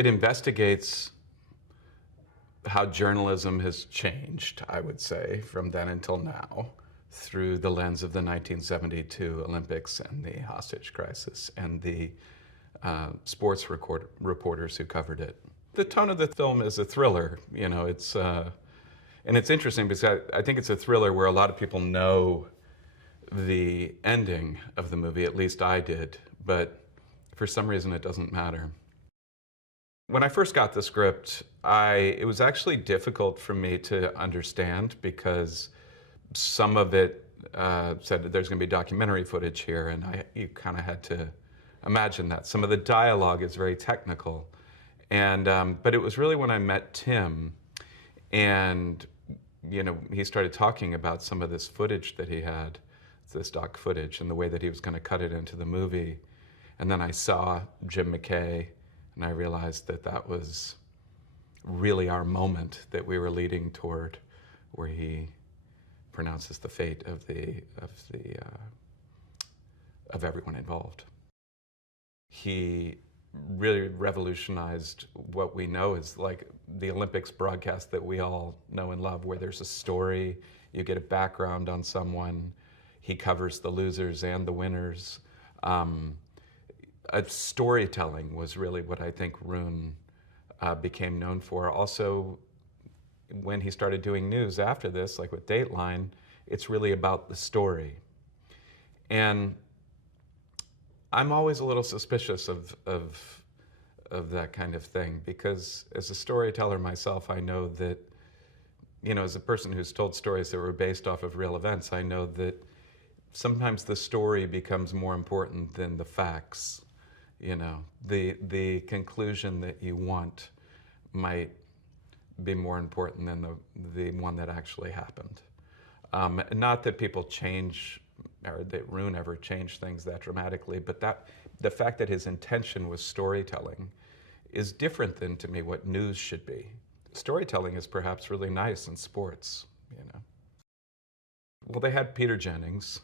It investigates how journalism has changed, I would say, from then until now, through the lens of the 1972 Olympics and the hostage crisis and the sports reporters who covered it. The tone of the film is a thriller. And it's interesting because I think it's a thriller where a lot of people know the ending of the movie, at least I did, but for some reason it doesn't matter. When I first got the script, it was actually difficult for me to understand because some of it said that there's going to be documentary footage here, and you kind of had to imagine that. Some of the dialogue is very technical, but it was really when I met Tim, and he started talking about some of this footage that he had, this doc footage, and the way that he was going to cut it into the movie. And then I saw Jim McKay, and I realized that that was really our moment that we were leading toward, where he pronounces the fate of everyone involved. He really revolutionized what we know is like the Olympics broadcast that we all know and love, where there's a story, you get a background on someone, he covers the losers and the winners. Storytelling was really what I think Rune became known for. Also, when he started doing news after this, like with Dateline, it's really about the story. And I'm always a little suspicious of that kind of thing, because as a storyteller myself, I know that, as a person who's told stories that were based off of real events, I know that sometimes the story becomes more important than the facts. The conclusion that you want might be more important than the one that actually happened. Not that people change, or that Rune ever changed things that dramatically, but the fact that his intention was storytelling is different than, to me, what news should be. Storytelling is perhaps really nice in sports, Well, they had Peter Jennings.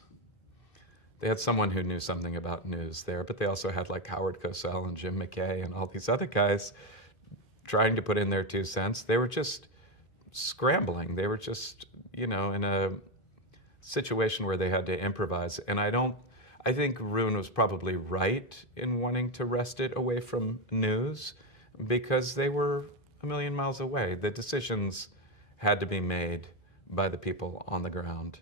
They had someone who knew something about news there, but they also had like Howard Cosell and Jim McKay and all these other guys trying to put in their 2 cents. They were just scrambling. They were just, in a situation where they had to improvise. And I think Rune was probably right in wanting to wrest it away from news, because they were a million miles away. The decisions had to be made by the people on the ground,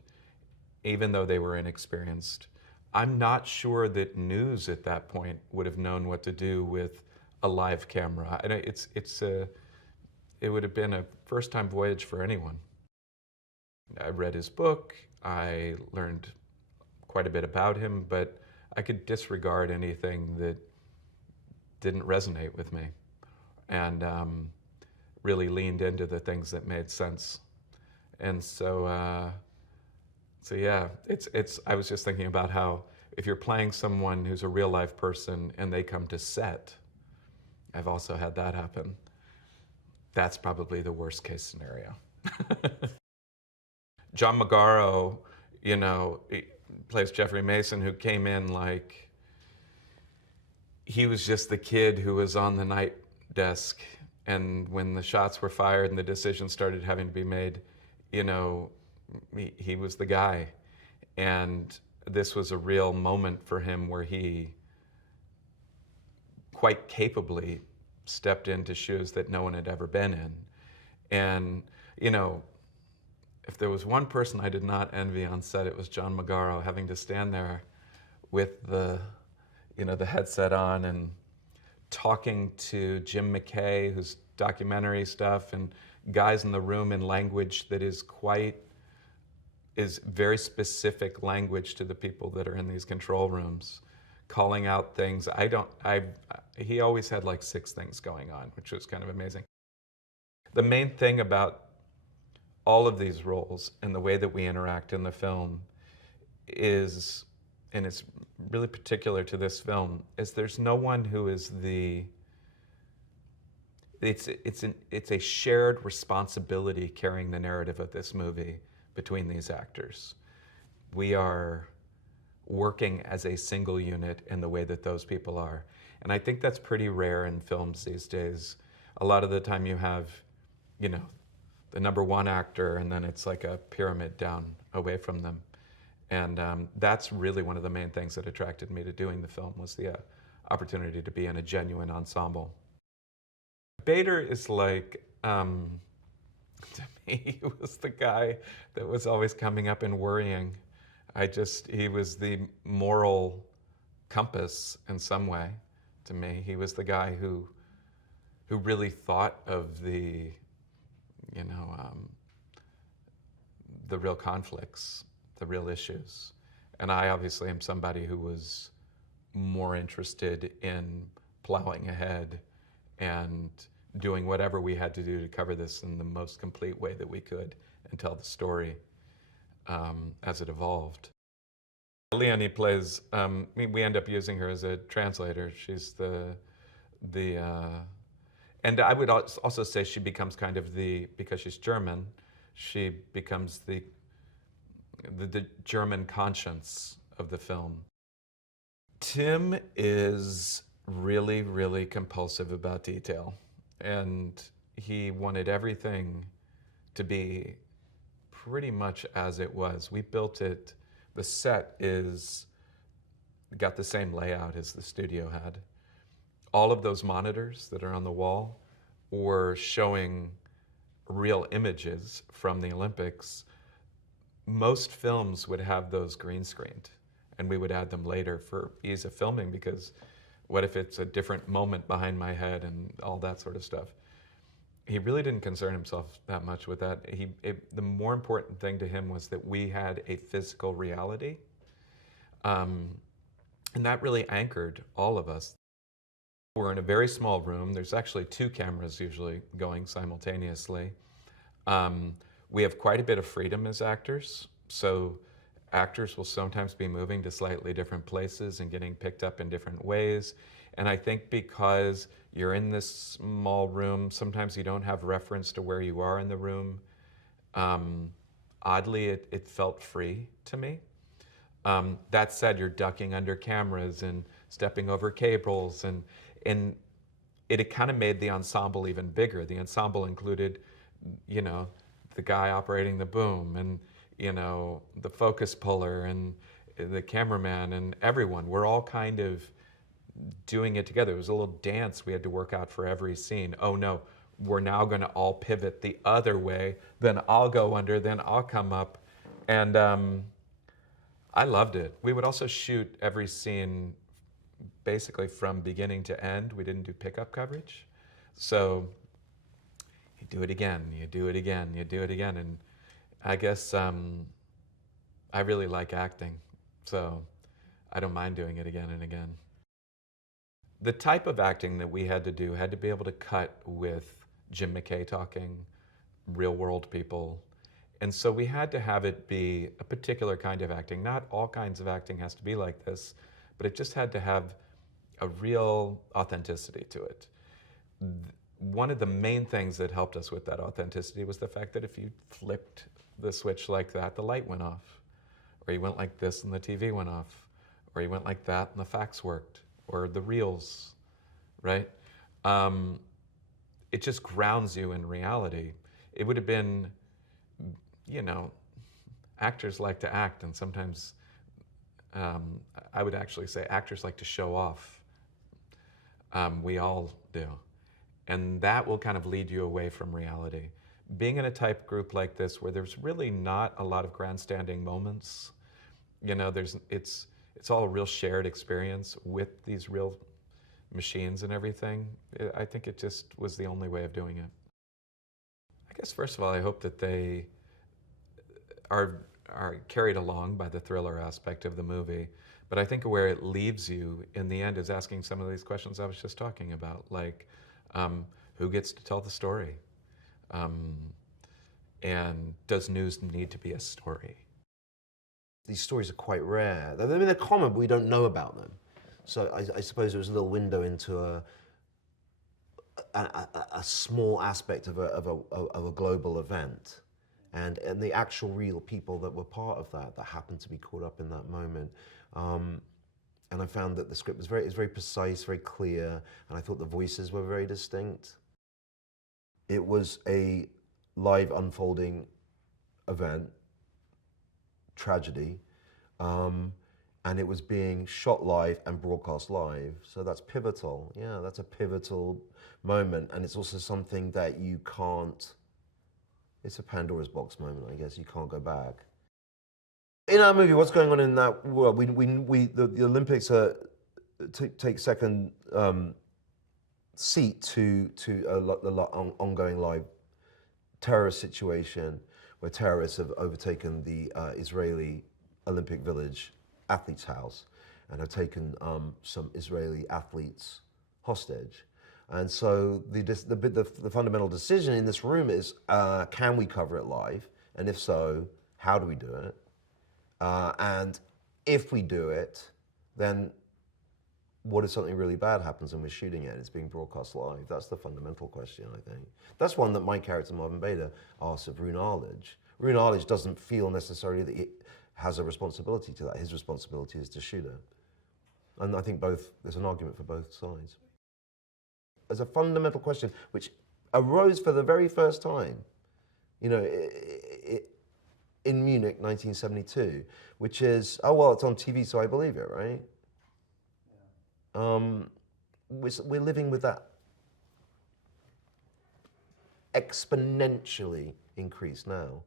even though they were inexperienced. I'm not sure that news at that point would have known what to do with a live camera. And it would have been a first-time voyage for anyone. I read his book, I learned quite a bit about him, but I could disregard anything that didn't resonate with me, and really leaned into the things that made sense. And so yeah, I was just thinking about how if you're playing someone who's a real life person and they come to set, I've also had that happen. That's probably the worst case scenario. John Magaro, he plays Jeffrey Mason, who came in like he was just the kid who was on the night desk, and when the shots were fired and the decisions started having to be made, he was the guy. And this was a real moment for him where he quite capably stepped into shoes that no one had ever been in. And, if there was one person I did not envy on set, it was John Magaro, having to stand there with the headset on and talking to Jim McKay, who's documentary stuff, and guys in the room in language that is very specific language to the people that are in these control rooms, calling out things. He always had like 6 things going on, which was kind of amazing. The main thing about all of these roles and the way that we interact in the film is, and it's really particular to this film, is there's no one who is it's a shared responsibility carrying the narrative of this movie between these actors. We are working as a single unit in the way that those people are. And I think that's pretty rare in films these days. A lot of the time you have, you know, the number one actor, and then it's like a pyramid down away from them. And that's really one of the main things that attracted me to doing the film, was the opportunity to be in a genuine ensemble. Bader is like, to me, he was the guy that was always coming up and worrying. He was the moral compass in some way to me. He was the guy who really thought of the, you know, the real conflicts, the real issues. And I obviously am somebody who was more interested in plowing ahead and doing whatever we had to do to cover this in the most complete way that we could and tell the story as it evolved. Leonie plays, we end up using her as a translator. She's and I would also say she becomes kind of because she's German, she becomes the German conscience of the film. Tim is really, really compulsive about detail, and he wanted everything to be pretty much as it was. We built it, the set got the same layout as the studio had. All of those monitors that are on the wall were showing real images from the Olympics. Most films would have those green screened, and we would add them later for ease of filming, because what if it's a different moment behind my head and all that sort of stuff. He really didn't concern himself that much with that. The more important thing to him was that we had a physical reality, and that really anchored all of us. We're in a very small room. There's actually 2 cameras usually going simultaneously. We have quite a bit of freedom as actors, so actors will sometimes be moving to slightly different places and getting picked up in different ways. And I think because you're in this small room, sometimes you don't have reference to where you are in the room. Oddly, it felt free to me. That said, you're ducking under cameras and stepping over cables, and it kind of made the ensemble even bigger. The ensemble included, you know, the guy operating the boom, and, you know, the focus puller, and the cameraman, and everyone. We're all kind of doing it together. It was a little dance we had to work out for every scene. Oh no, we're now going to all pivot the other way, then I'll go under, then I'll come up. And I loved it. We would also shoot every scene basically from beginning to end. We didn't do pickup coverage. So you do it again, you do it again, you do it again. And I guess I really like acting, so I don't mind doing it again and again. The type of acting that we had to do had to be able to cut with Jim McKay talking, real world people. And so we had to have it be a particular kind of acting. Not all kinds of acting has to be like this, but it just had to have a real authenticity to it. One of the main things that helped us with that authenticity was the fact that if you flipped the switch like that, the light went off. Or you went like this and the TV went off. Or you went like that and the fax worked. Or the reels, right? It just grounds you in reality. It would have been, you know, actors like to act, and sometimes I would actually say actors like to show off. We all do. And that will kind of lead you away from reality. Being in a type group like this, where there's really not a lot of grandstanding moments, you know, it's all a real shared experience with these real machines and everything. I think it just was the only way of doing it. I guess first of all, I hope that they are carried along by the thriller aspect of the movie. But I think where it leaves you in the end is asking some of these questions I was just talking about, like who gets to tell the story? And does news need to be a story? These stories are quite rare. I mean, they're common, but we don't know about them. So I suppose it was a little window into a small aspect of a global event, and the actual real people that were part of that happened to be caught up in that moment. and I found that the script was very precise, very clear, and I thought the voices were very distinct. It was a live unfolding event, tragedy, and it was being shot live and broadcast live. So that's pivotal. Yeah, that's a pivotal moment, and it's also something that you can't. It's a Pandora's box moment, I guess. You can't go back. In our movie, what's going on in that world? The Olympics take second seat to the ongoing live terrorist situation where terrorists have overtaken the Israeli Olympic Village athletes' house and have taken some Israeli athletes hostage. And so the fundamental decision in this room is, can we cover it live? And if so, how do we do it? And if we do it, then what if something really bad happens and we're shooting it and it's being broadcast live? That's the fundamental question, I think. That's one that my character, Marvin Bader, asks of Rune Arledge. Rune Arledge doesn't feel necessarily that he has a responsibility to that. His responsibility is to shoot it. And I think there's an argument for both sides. There's a fundamental question which arose for the very first time, in Munich, 1972, which is, oh, well, it's on TV, so I believe it, right? We're living with that exponentially increased now,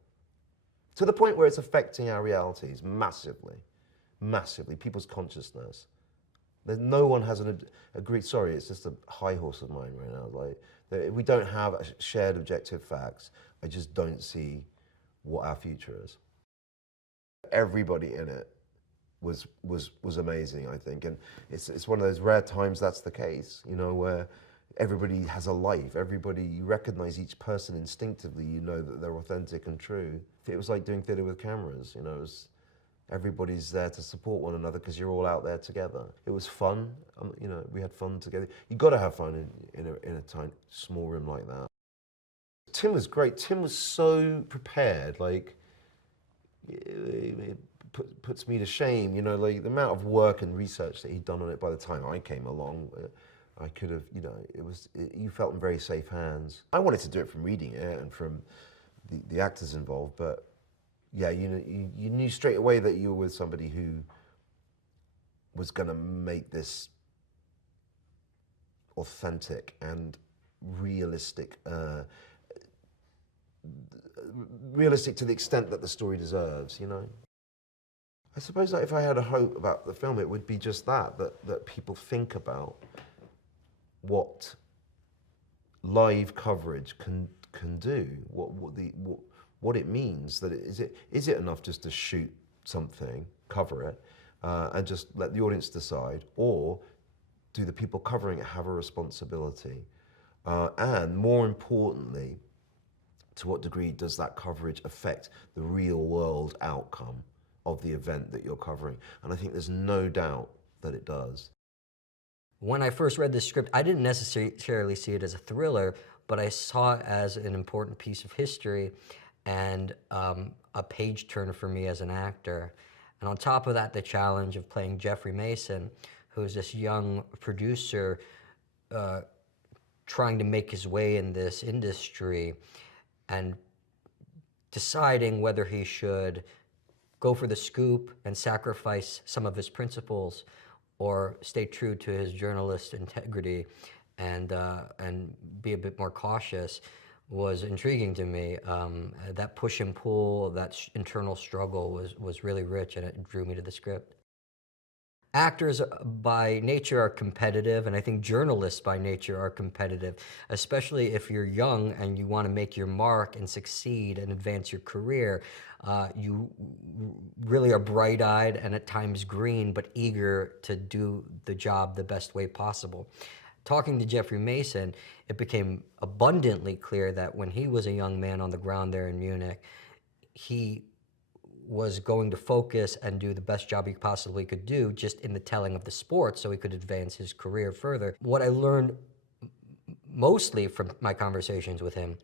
to the point where it's affecting our realities massively, people's consciousness. No one has an agreed, sorry, it's just a high horse of mine right now. Like, we don't have shared objective facts. I just don't see what our future is. Everybody in it was amazing, I think, and it's one of those rare times that's the case, where everybody has a life. You recognize each person instinctively. You know that they're authentic and true. It was like doing theatre with cameras. Everybody's there to support one another because you're all out there together. It was fun. We had fun together. You got to have fun in a tiny, small room like that. Tim was great. Tim was so prepared. Like, it puts me to shame. Like the amount of work and research that he'd done on it by the time I came along. I could have, you felt in very safe hands. I wanted to do it from reading it and from the actors involved, but yeah, you knew straight away that you were with somebody who was going to make this authentic and realistic, realistic to the extent that the story deserves, I suppose that if I had a hope about the film, it would be just that people think about what live coverage can do, what it means. That is it enough just to shoot something, cover it, and just let the audience decide, or do the people covering it have a responsibility? And more importantly, to what degree does that coverage affect the real world outcome of the event that you're covering? And I think there's no doubt that it does. When I first read this script, I didn't necessarily see it as a thriller, but I saw it as an important piece of history and a page turner for me as an actor. And on top of that, the challenge of playing Jeffrey Mason, who's this young producer trying to make his way in this industry and deciding whether he should go for the scoop and sacrifice some of his principles or stay true to his journalist integrity and be a bit more cautious, was intriguing to me. That push and pull, that internal struggle was really rich, and it drew me to the script. Actors by nature are competitive, and I think journalists by nature are competitive, especially if you're young and you want to make your mark and succeed and advance your career. You really are bright-eyed and at times green, but eager to do the job the best way possible. Talking to Jeffrey Mason, it became abundantly clear that when he was a young man on the ground there in Munich, he was going to focus and do the best job he possibly could do just in the telling of the sport so he could advance his career further. What I learned mostly from my conversations with him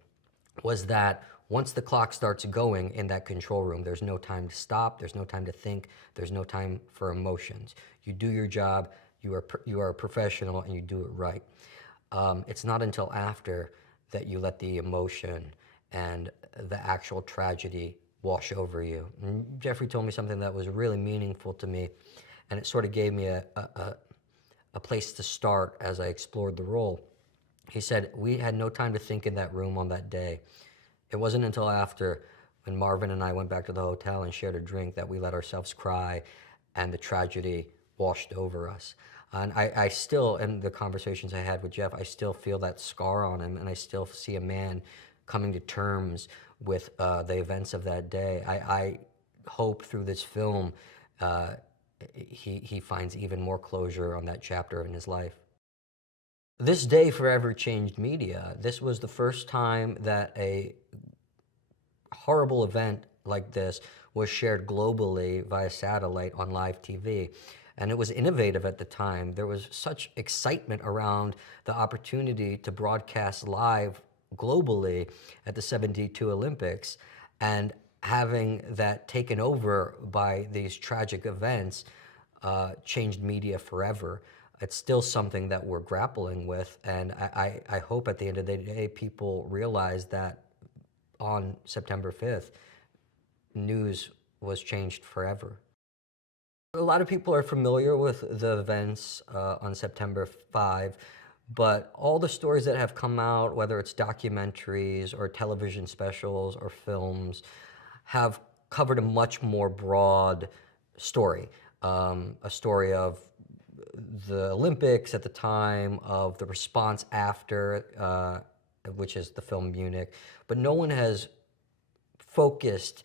was that once the clock starts going in that control room, there's no time to stop, there's no time to think, there's no time for emotions. You do your job, you are a professional, and you do it right. It's not until after that you let the emotion and the actual tragedy wash over you. And Jeffrey told me something that was really meaningful to me, and it sort of gave me a place to start as I explored the role. He said, we had no time to think in that room on that day. It wasn't until after, when Marvin and I went back to the hotel and shared a drink, that we let ourselves cry and the tragedy washed over us. And I still, in the conversations I had with Jeff, I still feel that scar on him, and I still see a man coming to terms with the events of that day. I hope through this film he finds even more closure on that chapter in his life. This day forever changed media. This was the first time that a horrible event like this was shared globally via satellite on live TV. And it was innovative at the time. There was such excitement around the opportunity to broadcast live globally at the '72 Olympics, and having that taken over by these tragic events changed media forever. It's still something that we're grappling with, and I hope at the end of the day people realize that on September 5th, news was changed forever. A lot of people are familiar with the events on September 5, but all the stories that have come out, whether it's documentaries or television specials or films, have covered a much more broad story. A story of the Olympics at the time, of the response after, which is the film Munich, but no one has focused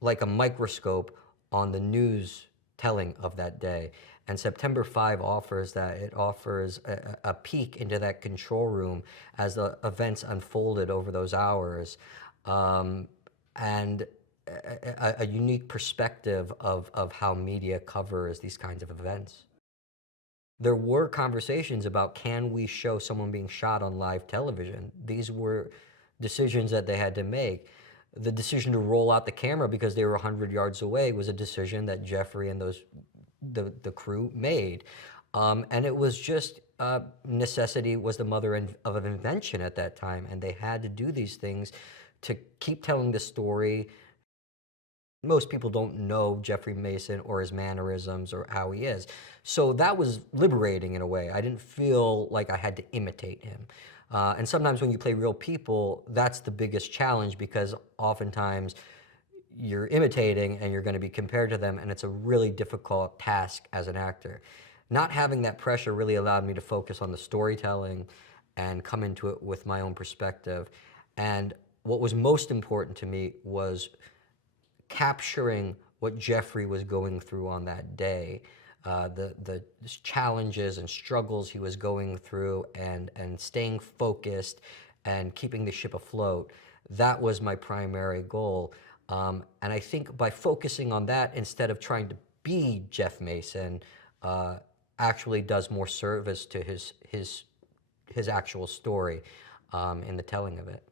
like a microscope on the news telling of that day. And September 5 offers that. It offers a peek into that control room as the events unfolded over those hours, and a unique perspective of how media covers these kinds of events. There were conversations about, can we show someone being shot on live television? These were decisions that they had to make. The decision to roll out the camera because they were 100 yards away was a decision that Jeffrey and the crew made. And it was just necessity was the mother of an invention at that time, and they had to do these things to keep telling the story. Most people don't know Jeffrey Mason or his mannerisms or how he is. So that was liberating in a way. I didn't feel like I had to imitate him. And sometimes when you play real people, that's the biggest challenge, because oftentimes you're imitating and you're going to be compared to them, and it's a really difficult task as an actor. Not having that pressure really allowed me to focus on the storytelling and come into it with my own perspective. And what was most important to me was capturing what Jeffrey was going through on that day, the challenges and struggles he was going through, and staying focused and keeping the ship afloat. That was my primary goal. And I think by focusing on that instead of trying to be Jeff Mason, actually does more service to his actual story in the telling of it.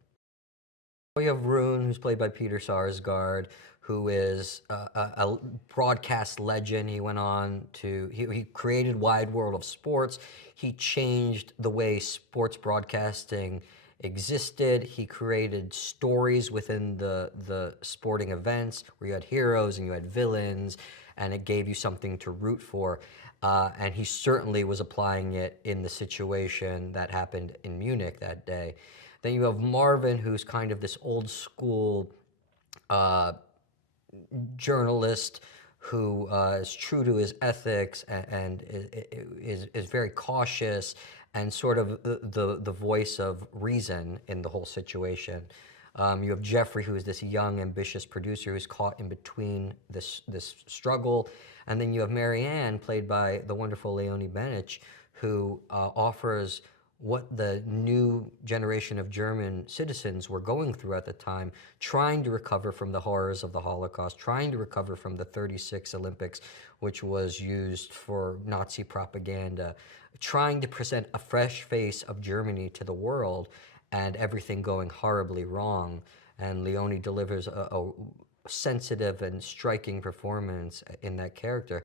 We have Rune, who's played by Peter Sarsgaard, who is a broadcast legend. He went on to, he created Wide World of Sports. He changed the way sports broadcasting existed. He created stories within the sporting events where you had heroes and you had villains, and it gave you something to root for. And he certainly was applying it in the situation that happened in Munich that day. Then you have Marvin, who's kind of this old school journalist who is true to his ethics and is very cautious and sort of the voice of reason in the whole situation. You have Jeffrey, who is this young, ambitious producer who's caught in between this struggle. And then you have Marianne, played by the wonderful Leonie Benesch, who offers what the new generation of German citizens were going through at the time, trying to recover from the horrors of the Holocaust, trying to recover from the '36 Olympics, which was used for Nazi propaganda, trying to present a fresh face of Germany to the world. and everything going horribly wrong. And Leonie delivers a sensitive and striking performance in that character.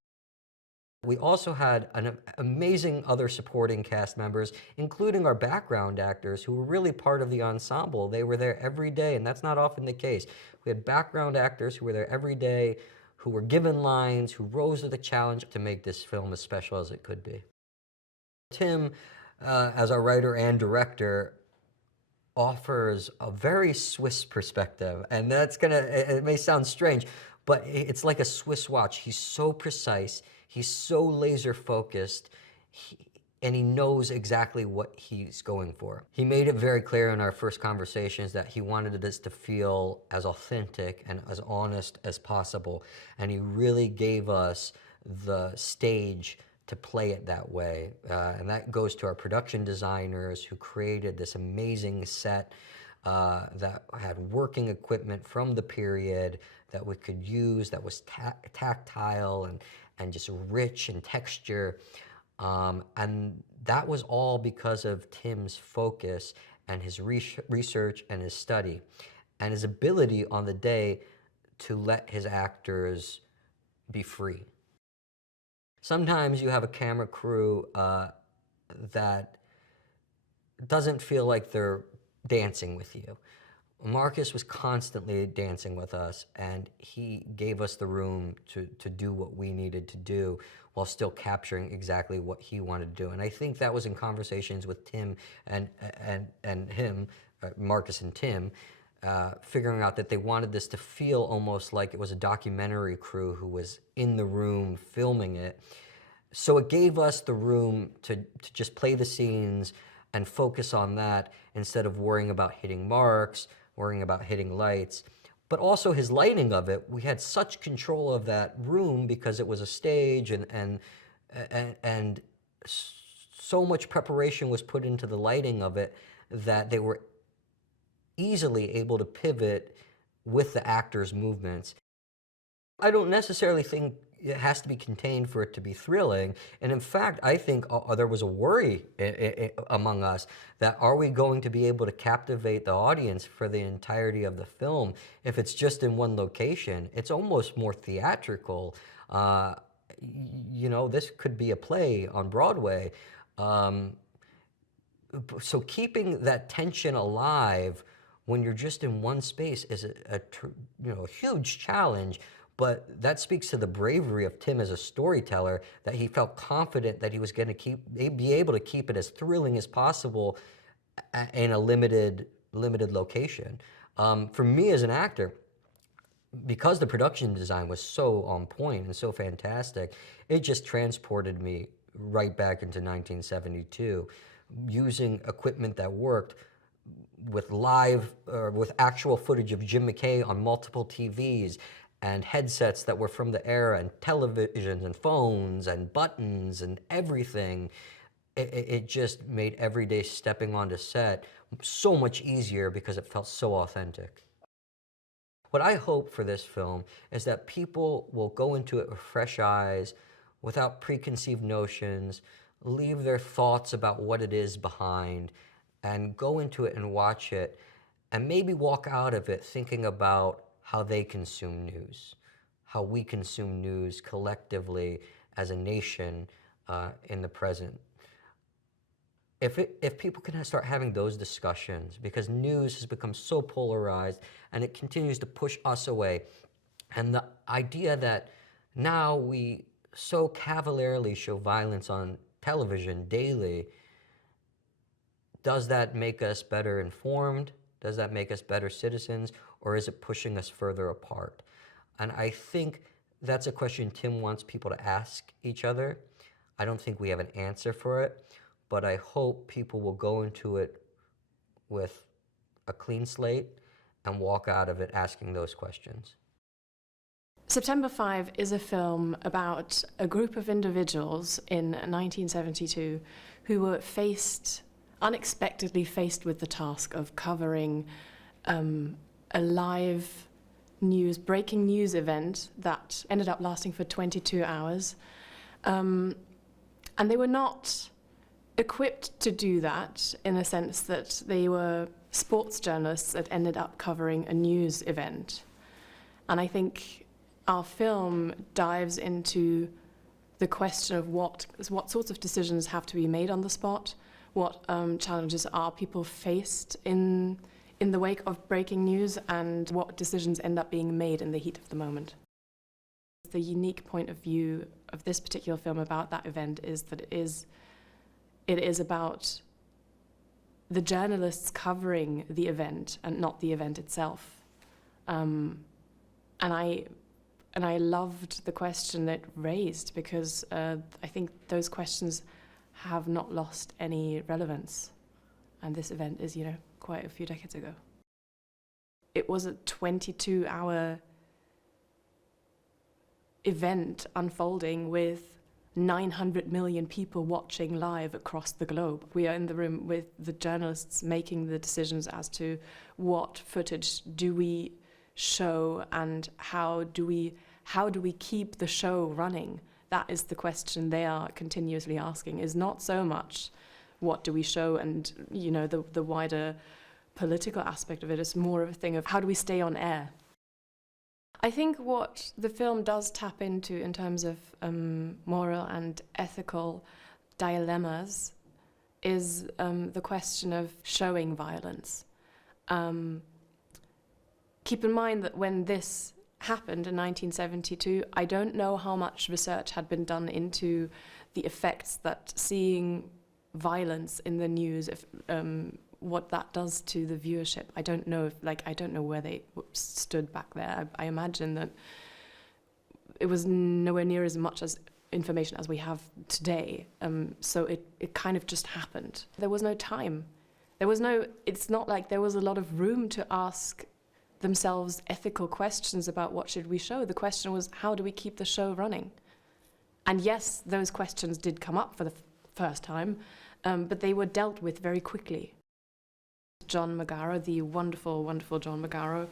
We also had an amazing other supporting cast members, including our background actors who were really part of the ensemble. They were there every day, and that's not often the case. We had background actors who were there every day, who were given lines, who rose to the challenge to make this film as special as it could be. Tim, as our writer and director, offers a very Swiss perspective, and it may sound strange, but it's like a Swiss watch. He's so precise, he's so laser focused, and he knows exactly what he's going for. He made it very clear in our first conversations that he wanted this to feel as authentic and as honest as possible, and he really gave us the stage to play it that way. And that goes to our production designers who created this amazing set that had working equipment from the period that we could use, that was tactile and just rich in texture. And that was all because of Tim's focus and his research and his study and his ability on the day to let his actors be free. Sometimes you have a camera crew that doesn't feel like they're dancing with you. Marcus was constantly dancing with us, and he gave us the room to do what we needed to do while still capturing exactly what he wanted to do. And I think that was in conversations with Tim and him, Marcus and Tim, figuring out that they wanted this to feel almost like it was a documentary crew who was in the room filming it. So it gave us the room to just play the scenes and focus on that instead of worrying about hitting marks, worrying about hitting lights. But also his lighting of it, we had such control of that room because it was a stage and so much preparation was put into the lighting of it that they were easily able to pivot with the actors' movements. I don't necessarily think it has to be contained for it to be thrilling. And in fact, I think there was a worry among us that are we going to be able to captivate the audience for the entirety of the film if it's just in one location? It's almost more theatrical. You know, this could be a play on Broadway. So keeping that tension alive when you're just in one space is a huge challenge, but that speaks to the bravery of Tim as a storyteller, that he felt confident that he was going to be able to keep it as thrilling as possible in a limited location. For me as an actor, because the production design was so on point and so fantastic, it just transported me right back into 1972, using equipment that worked with with actual footage of Jim McKay on multiple TVs and headsets that were from the era and televisions and phones and buttons and everything. It just made every day stepping onto set so much easier because it felt so authentic. What I hope for this film is that people will go into it with fresh eyes, without preconceived notions, leave their thoughts about what it is behind, and go into it and watch it, and maybe walk out of it thinking about how they consume news, how we consume news collectively as a nation in the present. If people can start having those discussions, because news has become so polarized and it continues to push us away, and the idea that now we so cavalierly show violence on television daily, does that make us better informed? Does that make us better citizens? Or is it pushing us further apart? And I think that's a question Tim wants people to ask each other. I don't think we have an answer for it, but I hope people will go into it with a clean slate and walk out of it asking those questions. September 5 is a film about a group of individuals in 1972 who were unexpectedly faced with the task of covering a live breaking news event that ended up lasting for 22 hours. And they were not equipped to do that in a sense that they were sports journalists that ended up covering a news event. And I think our film dives into the question of what sorts of decisions have to be made on the spot, what challenges are people faced in the wake of breaking news, and what decisions end up being made in the heat of the moment. The unique point of view of this particular film about that event is that it is about the journalists covering the event and not the event itself. And I loved the question it raised because I think those questions have not lost any relevance. And this event is, quite a few decades ago. It was a 22-hour event unfolding with 900 million people watching live across the globe. We are in the room with the journalists making the decisions as to what footage do we show and how do we keep the show running. That is the question they are continuously asking, is not so much what do we show and the wider political aspect of it. Is more of a thing of how do we stay on air. I think what the film does tap into in terms of moral and ethical dilemmas is the question of showing violence. Keep in mind that when this happened in 1972, I don't know how much research had been done into the effects that seeing violence in the news, what that does to the viewership. I don't know I don't know where they stood back there. I imagine that it was nowhere near as much as information as we have today. So it kind of just happened. There was no time. It's not like there was a lot of room to ask themselves ethical questions about what should we show. The question was, how do we keep the show running? And yes, those questions did come up for the first time, but they were dealt with very quickly. John Magaro, the wonderful, wonderful John Magaro,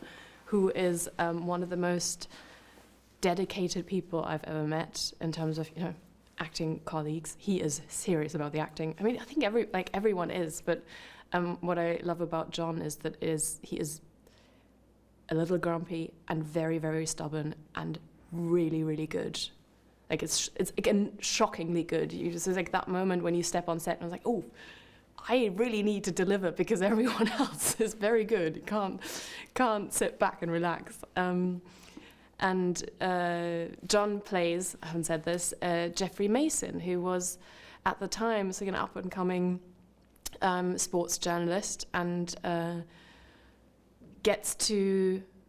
who is one of the most dedicated people I've ever met in terms of, acting colleagues. He is serious about the acting. I mean, I think everyone is, but what I love about John is that he is a little grumpy and very, very stubborn and really, really good. It's again shockingly good. It's like that moment when you step on set and I was like, oh, I really need to deliver because everyone else is very good. You can't sit back and relax. And John plays, I haven't said this, Jeffrey Mason, who was at the time an up-and-coming sports journalist and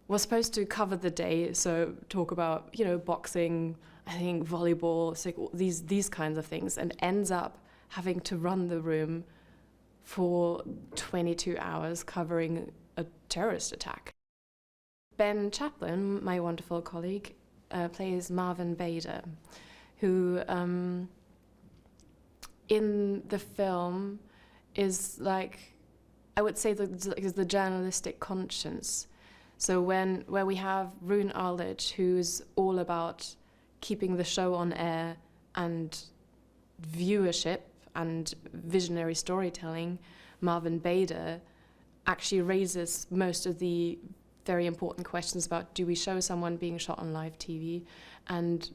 was supposed to cover the day, so talk about, boxing, I think volleyball, these kinds of things, and ends up having to run the room for 22 hours covering a terrorist attack. Ben Chaplin, my wonderful colleague, plays Marvin Bader, who in the film is I would say is the journalistic conscience. So where we have Rune Arledge, who's all about keeping the show on air and viewership and visionary storytelling, Marvin Bader actually raises most of the very important questions about, do we show someone being shot on live TV, and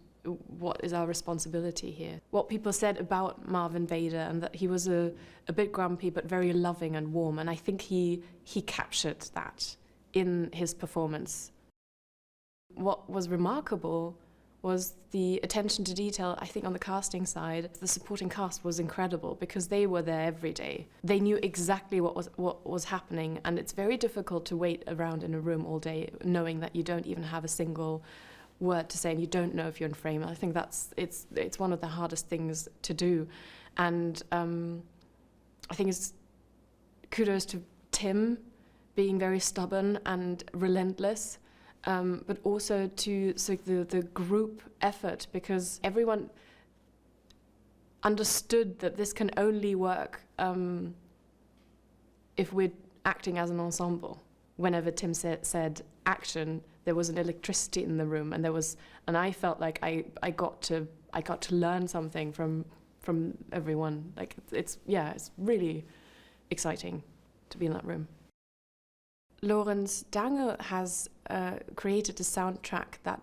what is our responsibility here? What people said about Marvin Bader, and that he was a bit grumpy but very loving and warm, and I think he captured that in his performance. What was remarkable was the attention to detail, I think, on the casting side. The supporting cast was incredible because they were there every day. They knew exactly what was happening, and it's very difficult to wait around in a room all day knowing that you don't even have a single word to say and you don't know if you're in frame. I think it's one of the hardest things to do. And I think it's kudos to Tim being very stubborn and relentless. But also to the group effort, because everyone understood that this can only work if we're acting as an ensemble. Whenever Tim said action, there was an electricity in the room, and I felt like I got to learn something from from everyone. Like it's really exciting to be in that room. Lorenz Dange has created a soundtrack that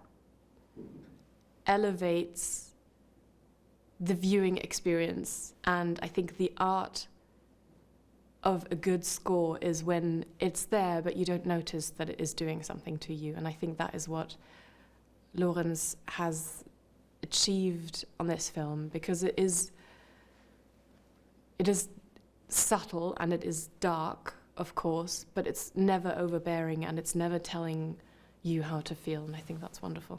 elevates the viewing experience, and I think the art of a good score is when it's there but you don't notice that it is doing something to you, and I think that is what Lorenz has achieved on this film, because it is subtle and it is dark, of course, but it's never overbearing and it's never telling you how to feel, and I think that's wonderful.